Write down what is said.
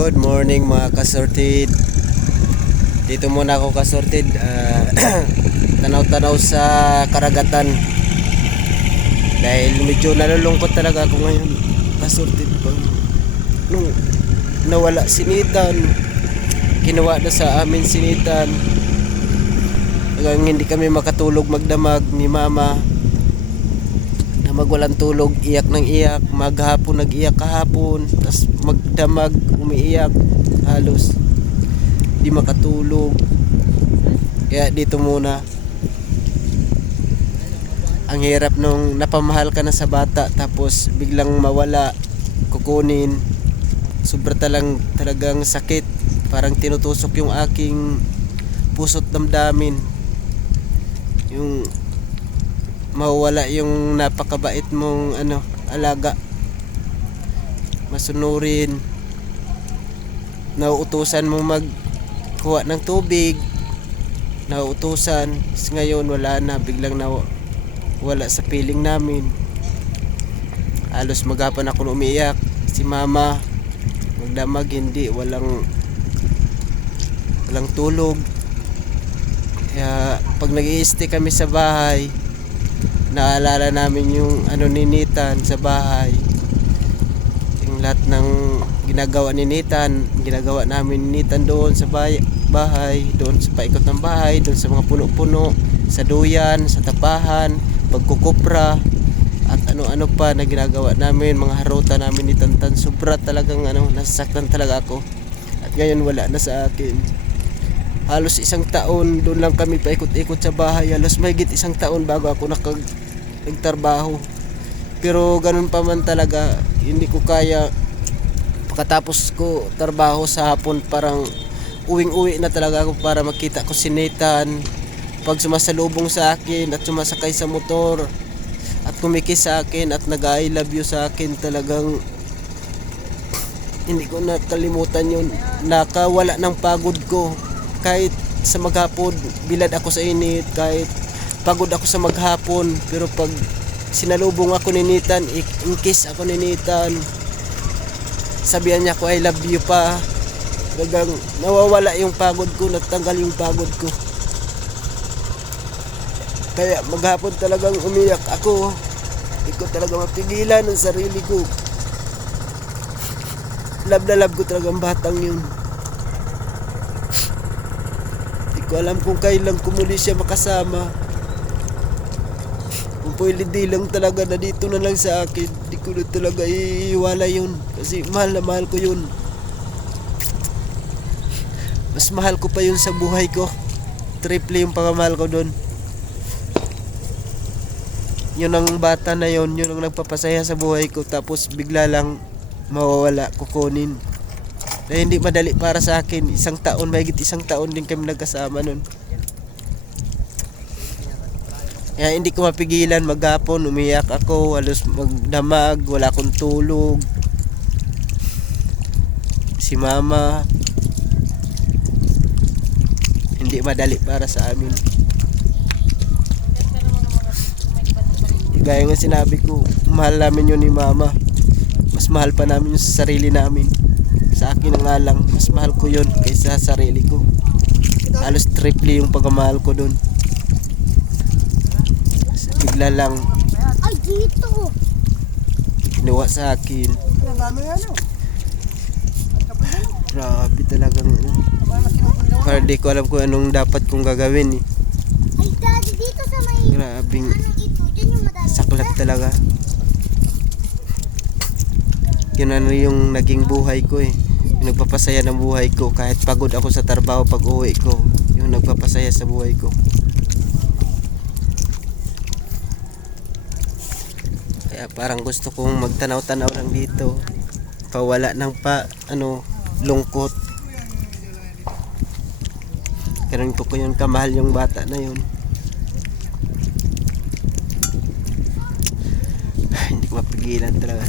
Good morning mga kasorted. Dito muna ako kasorted, tanaw-tanaw sa karagatan. Dahil medyo nalulungkot talaga ako ngayon kasorted. Nung nawala sinitan, kinuha na sa amin sinitan. Hanggang hindi kami makatulog magdamag ni mama. Magwalang tulog, iyak ng iyak, maghapon nag-iyak kahapon, tas magdamag, umiiyak, halos di makatulog. Kaya dito muna. Ang hirap nung napamahal ka na sa bata tapos biglang mawala, kukunin. Sobra talagang sakit, parang tinutusok yung aking puso't damdamin. Yung mawala yung napakabait mong alaga, masunurin, nauutusan mo magkuha ng tubig, nauutusan. Ngayon wala na, biglang wala sa piling namin. Halos maghapon ako umiiyak, si mama magdamag, walang tulog. Kaya pag nag-i-stay kami sa bahay, naalala namin yung ninitan sa bahay. Yung lahat ng ginagawa ni Nitan, ginagawa namin ni Nitan doon sa bahay, doon sa paikot ng bahay, doon sa mga puno-puno, sa duyan, sa tapahan, pagkukupra, at ano-ano pa na ginagawa namin, mga haruta namin ni Tantan. Sobra talagang nasasaktan talaga ako. At ngayon wala na sa akin. Halos isang taon doon lang kami paikot-ikot sa bahay. Halos mahigit isang taon bago ako nagtrabaho. Pero ganun pa man talaga, hindi ko kaya. Pagkatapos ko trabaho sa hapon, parang uwing-uwi na talaga ako para makita ko si Nathan. Pag sumasalubong sa akin at sumasakay sa motor at kumikis sa akin at nag-I love you sa akin, talagang hindi ko nakalimutan yun. Nakawala ng pagod ko. Kahit sa maghapon, bilad ako sa init, kahit pagod ako sa maghapon, pero pag sinalubong ako ni Nathan, in-kiss ako ni Nathan, sabihan niya ko I love you pa, talagang nawawala yung pagod ko, natanggal yung pagod ko. Kaya maghapon talagang umiyak ako. Hindi ko talaga mapigilan ang sarili ko. Love na love ko talagang batang yun. Ko alam kung kailan ko muli siya makasama. Kung pwede lang talaga na dito na lang sa akin, di ko na talaga iiwala yun. Kasi mahal na mahal ko yun. Mas mahal ko pa yun sa buhay ko. Triple yung pagmamahal ko dun. Yun ang bata na yun ang nagpapasaya sa buhay ko. Tapos bigla lang mawawala, kukunin. Na hindi madali para sa akin. Mahigit isang taon din kami nagkasama nun. Kaya hindi ko mapigilan, maghapon umiyak ako, halos magdamag, wala akong tulog. Si mama, hindi madali para sa amin. Gaya nga sinabi ko, mahal namin yun ni mama. Mas mahal pa namin yun sa sarili namin. Sa akin nga lang, mas mahal ko yun kaysa sa sarili ko. Halos triple yung pagmamahal ko dun. Bigla lang kinuha sa akin. Grabe talagang parang di ko alam kung anong dapat kong gagawin eh. Grabing saklap talaga. Yun yung naging buhay ko eh. Yung nagpapasaya ng buhay ko. Kahit pagod ako sa trabaho, pag uwi ko, yung nagpapasaya sa buhay ko. Kaya parang gusto kong magtanaw-tanaw lang dito, pawala ng lungkot. Ganun ko yun kamahal yung bata na yun. Hindi ko mapigilan talaga.